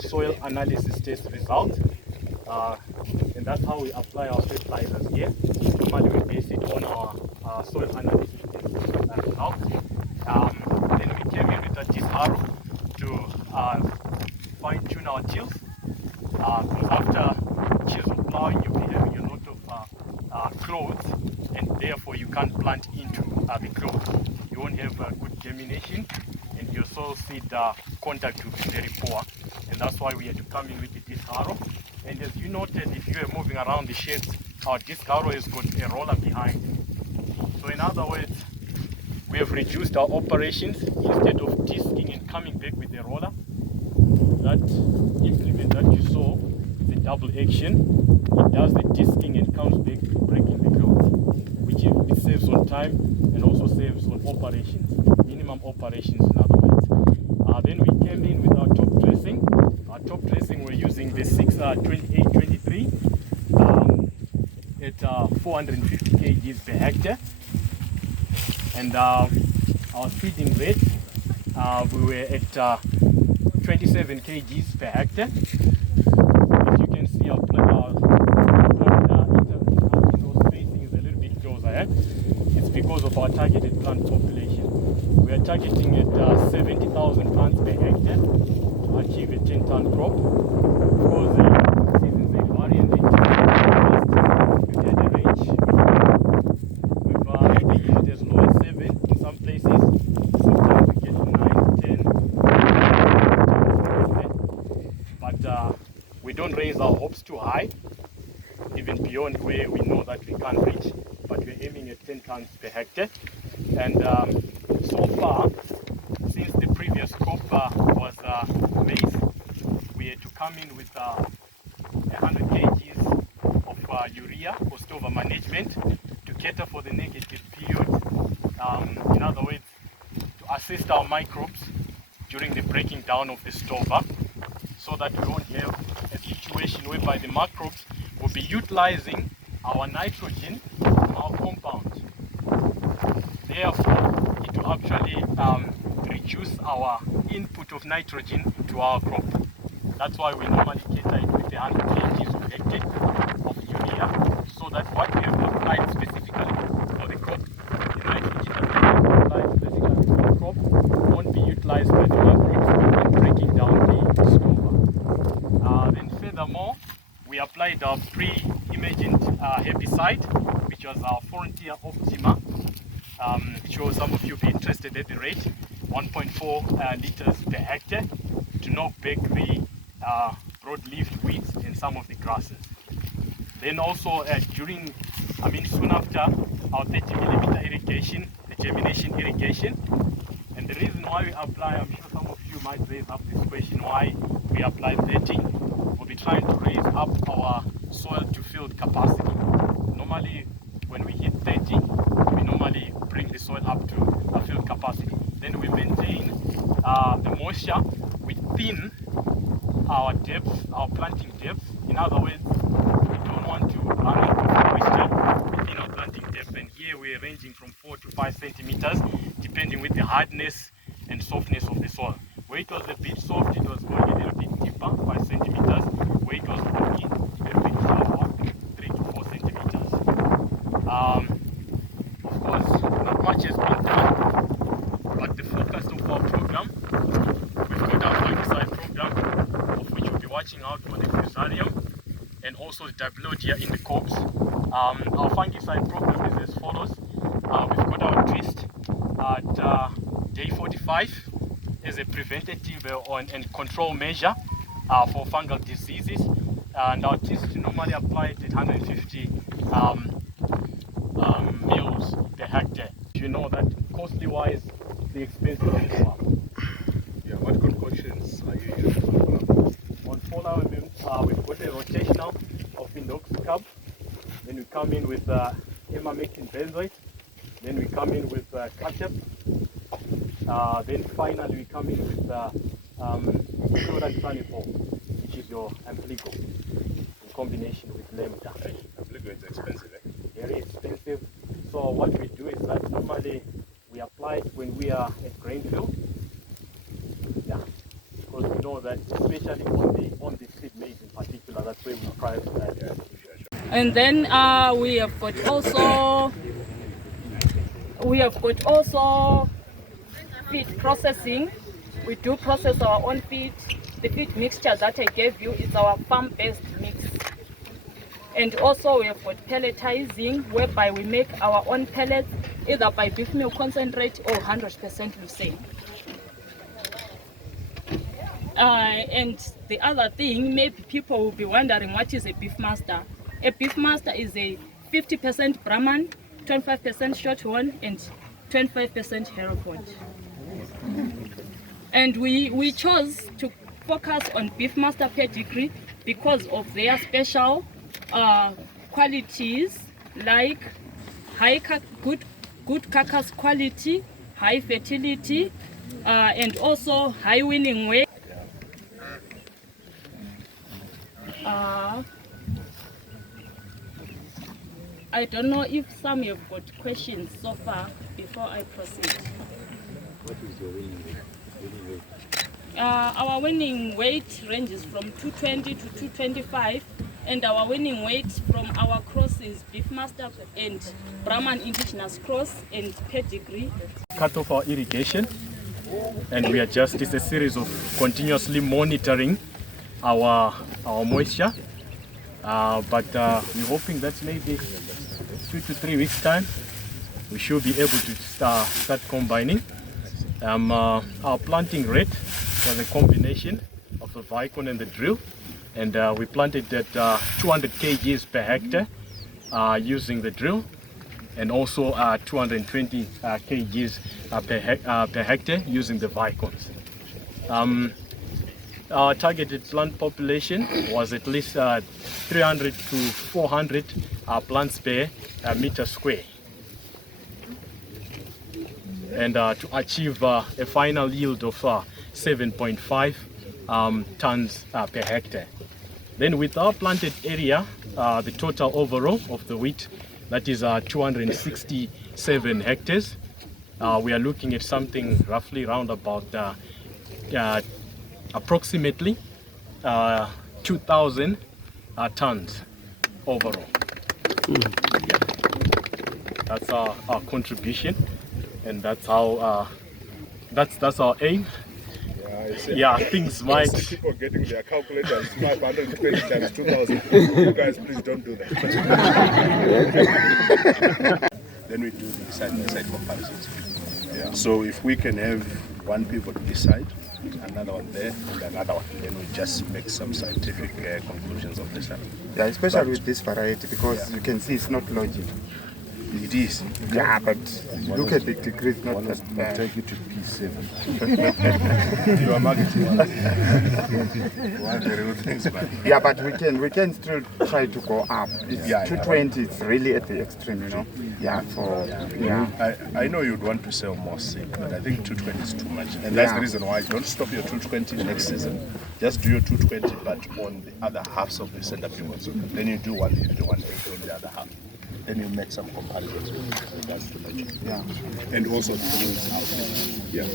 soil analysis test result, and that's how we apply our fertilizers here. Normally we base it on our soil analysis test result. Then we came in with a disc harrow to fine-tune our tills, because after chisel plowing you'll be having a lot of clods, and therefore you can't plant into the clods. You won't have good germination, and your soil seed contact will be very poor, and that's why we had to come in with the disc harrow. And as you noted, if you are moving around the sheds, our disc harrow has got a roller behind. So in other words, we have reduced our operations. Instead of disking and coming back with the roller, that implement that you saw is a double action. It does the disking and comes back breaking the cloth, which it saves on time and also saves on operations, minimum operations in other words. Then we came in with our top dressing. Our top dressing, we're using the 62823 at 450 kgs per hectare. And our seeding rate, we were at 27 kgs per hectare. As you can see, our spacing is a little bit closer. It's because of our targeted plant population. We are targeting at 70,000 plants per hectare to achieve a 10-ton crop. Of course, seasons they vary and they we've had a range. We've taken it as low as 7 in some places. Sometimes we get 9, 10. But we don't raise our hopes too high, even beyond where we know that we can't reach. But we're aiming at 10 tons per hectare. And so far, since the previous crop was maize, we had to come in with 100 kgs of urea for stover management to cater for the negative period. In other words, to assist our microbes during the breaking down of the stover, so that we won't have a situation whereby the microbes will be utilizing our nitrogen from our compound. Therefore, it will actually reduce our input of nitrogen to our crop. That's why we normally cater it with 100 kgs of hectare of urea, so that what we have applied specifically for the crop, the nitrogen that we have applied specifically for the crop, won't be utilized by the microbes in breaking down the stover. Then furthermore, we applied our pre-emergent herbicide, which was our Frontier Optima. Sure some of you be interested at the rate 1.4 liters per hectare to knock back the broad-leaved weeds and some of the grasses. Then also soon after our 30mm irrigation, the germination irrigation. And the reason why we apply, I'm sure some of you might raise up this question, why we apply 30. We'll be trying to raise up our soil to field capacity. Normally when we hit 30, we normally bring the soil up to a field capacity. Then we maintain the moisture within our depth, our planting depth. In other words, we don't want to run out of moisture within our planting depth. And here we're ranging from 4 to 5 centimeters, depending with the hardness and softness of the soil. Where it was a bit soft, it was going a little bit deeper, 5 centimeters. Where it was rocky, a bit shallower, 3 to 4 centimeters. Of course, not much has been done, but the focus of our program, we've got our fungicide program, of which we'll be watching out for the fusarium and also the diplodia in the cobs. Our fungicide program is as follows. We've got our twist at day 45 as a preventative and control measure for fungal diseases, and our twist normally applied at 150 mils per hectare. You know that costly wise the expense will go up. Yeah, what concoctions are you using? On foliar, we've got a rotational of indoxacarb. Then we come in with emamectin benzoate. Then we come in with ketchup. Then finally we come in with chlorantranicol, which is your Ampligo, in combination with Lambda. Ampligo is expensive, eh? Very expensive. So what we do is that normally we apply it when we are at grain field. Yeah, because we know that, especially on the feed maize in particular, that's where we thrive. And then we have got also feed processing. We do process our own feed. The feed mixture that I gave you is our farm-based mix. And also we have got pelletizing, whereby we make our own pellets, either by beef milk concentrate or 100% lucerne. And the other thing, maybe people will be wondering, what is a beef master? A beef master is a 50% Brahman, 25% shorthorn, and 25% Hereford. And we chose to focus on beef master pedigree because of their special qualities, like good carcass quality, high fertility, and also high winning weight. I don't know if some have got questions so far before I proceed. What is your winning weight? Our winning weight ranges from 220 to 225, and our winning weight from our crosses, Beef Master and Brahman Indigenous Cross and Pedigree. Cut off our irrigation, and we adjust. It's a series of continuously monitoring our moisture, but we're hoping that maybe 2 to 3 weeks time we should be able to start combining. Our planting rate was a combination of the Vicon and the drill, and we planted at 200 kgs per hectare using the drill, and also 220 kgs per hectare using the Vicons. Our targeted plant population was at least 300 to 400 plants per meter square, and to achieve a final yield of 7.5 tons per hectare. Then with our planted area, the total overall of the wheat, that is 267 hectares. We are looking at something roughly around about approximately 2,000 tons overall. Yeah. That's our contribution, and that's how that's our aim. Yeah, things might. I see people getting their calculators 520 times 2,000. You guys, please don't do that. Then we do the side-by-side comparisons. Yeah. So if we can have one pivot this side, another one there, and another one, then we just make some scientific conclusions of this one. Yeah, especially with this variety, because you can see it's not lodging. It is. Yeah, but look at the degrees, not that bad. Take it to P7. You are marketing. One the real things, man. Yeah, but we can still try to go up. It's 220, it's really at the extreme, you know. Yeah, I know you'd want to sell more seed, but I think 220 is too much. And that's the reason why don't stop your 220 next season. Just do your 220, but on the other halves of the center pivots. Then you do 150, 180 on the other half. Then you make some comparisons with regards to measure. Yeah. And also the yields out there.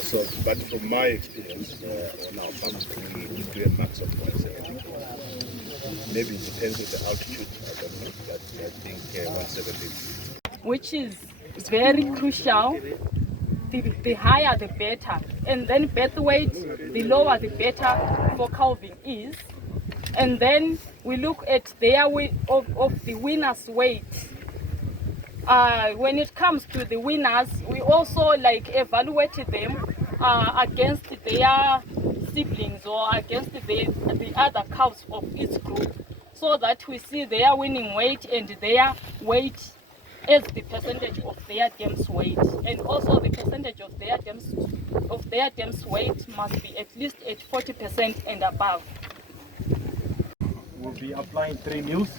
So, but from my experience on our farm, we do a max of 170. Maybe it depends on the altitude. I don't know, but I think 170. Which is very crucial. The higher the better, and then birth weight, the lower the better for calving is. And then we look at their weight of the winner's weight. When it comes to the winners, we also evaluate them against their siblings or against the other calves of each group, so that we see their winning weight and their weight as the percentage of their dam's weight, and also the percentage of their dam's weight must be at least at 40% and above. We'll be applying 3 meals.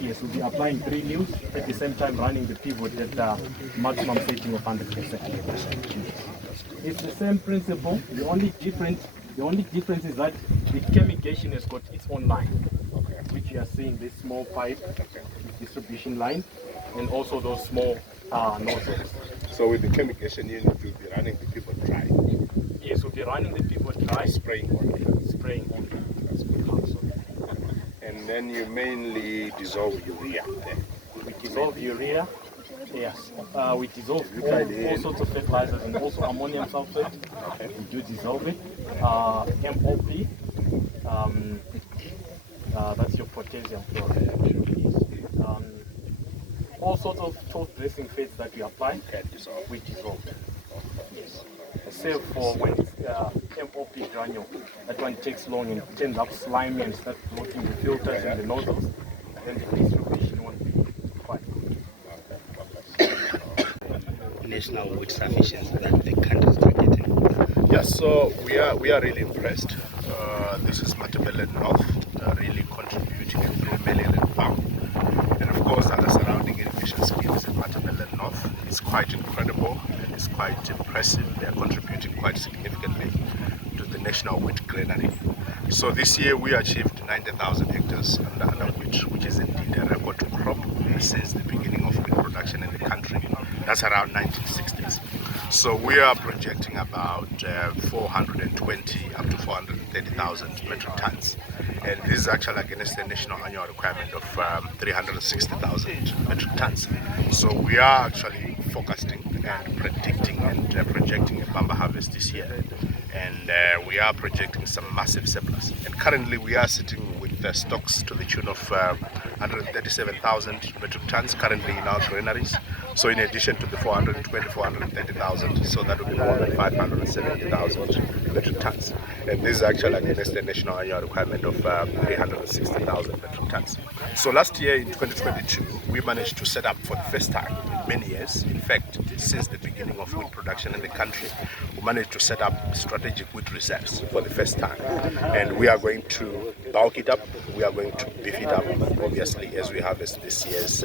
Yes, we'll be applying 3 meals at the same time running the pivot at the maximum setting of 100%. It's the same principle. The only difference is that the chemigation has got its own line, which you are seeing this small pipe distribution line, and also those small nozzles. So with the chemication unit, you'll be running the pivot dry. Yes, we'll be running the pivot dry, Spraying only. spraying only. That's good. And then you mainly dissolve urea there. We dissolve urea. Yes, we dissolve all sorts of fertilizers and also ammonium sulfate. Okay. We do dissolve it. MOP. That's your potassium chloride. All sorts of top dressing fats that we apply, we dissolve. Yes. Except for when it's MOP granule, that one takes long and it ends up slimy and starts blocking the filters and the nozzles, and then the distribution won't be quite good. National wood sufficiency that the country is targeting? Yes, so we are really impressed. This is Matabele North, really contributing to 3 million pounds. And of course, other surrounding irrigation schemes in Matabele North is quite incredible and it's quite impressive. They are contributing quite significantly to the national wheat granary. So this year we achieved 90,000 hectares under wheat, which is indeed a record crop since the beginning of wheat production in the country. That's around 1960s. So we are projecting about 420 up to 430,000 metric tons. And this is actually against the national annual requirement of 360,000 metric tons. So we are actually forecasting and predicting and projecting a bumper harvest this year. And we are projecting some massive surplus. And currently we are sitting with stocks to the tune of 137,000 metric tons currently in our granaries. So in addition to the 420, 430,000, so that will be more than 570,000 metric tons. And this is actually against the national annual requirement of 360,000 metric tons. So last year in 2022, we managed to set up for the first time in many years. In fact, since the beginning of wheat production in the country, we managed to set up strategic wheat reserves for the first time. And we are going to bulk it up, we are going to beef it up, obviously, as we harvest this year's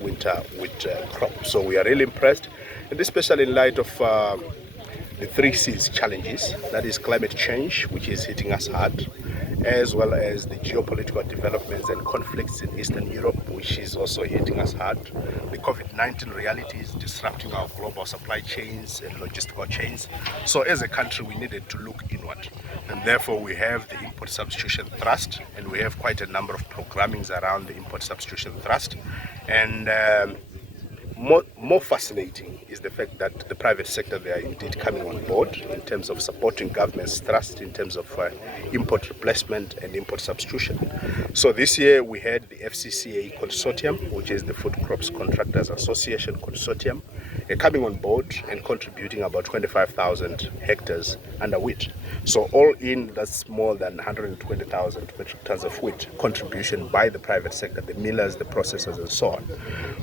winter wheat crop. So we are really impressed, and especially in light of the 3 C's challenges, that is climate change, which is hitting us hard, as well as the geopolitical developments and conflicts in Eastern Europe, which is also hitting us hard. The COVID-19 reality is disrupting our global supply chains and logistical chains. So as a country, we needed to look inward. And therefore, we have the import substitution thrust, and we have quite a number of programmings around the import substitution thrust. And more fascinating is the fact that the private sector, they are indeed coming on board in terms of supporting government's thrust in terms of import replacement and import substitution. So this year we had the FCCA consortium, which is the Food Crops Contractors Association consortium, coming on board and contributing about 25,000 hectares under wheat. So all in, that's more than 120,000 metric tons of wheat contribution by the private sector, the millers, the processors, and so on.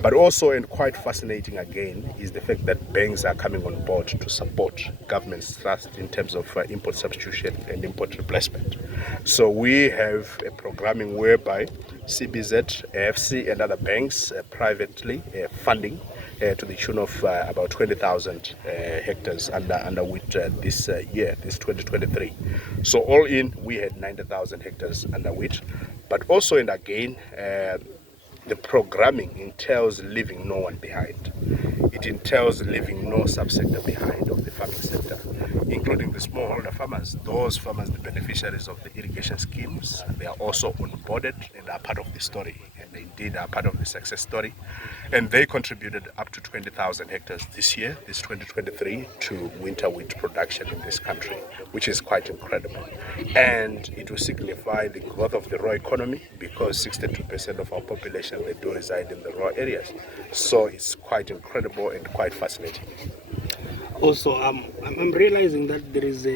But also, and quite fascinating again, is the fact that banks are coming on board to support government's thrust in terms of import substitution and import replacement. So we have a programming whereby CBZ, AFC, and other banks privately funding to the tune of about 20,000 hectares under wheat this year, this 2023. So all in, we had 90,000 hectares under wheat. But also, and again, the programming entails leaving no one behind. It entails leaving no subsector behind of the farming sector, including the smallholder farmers. Those farmers, the beneficiaries of the irrigation schemes, they are also onboarded and are part of the story. And they indeed are part of the success story. And they contributed up to 20,000 hectares this year, this 2023, to winter wheat production in this country, which is quite incredible. And it will signify the growth of the raw economy, because 62% of our population, they do reside in the raw areas. So it's quite incredible and quite fascinating. Also, I'm realizing that there is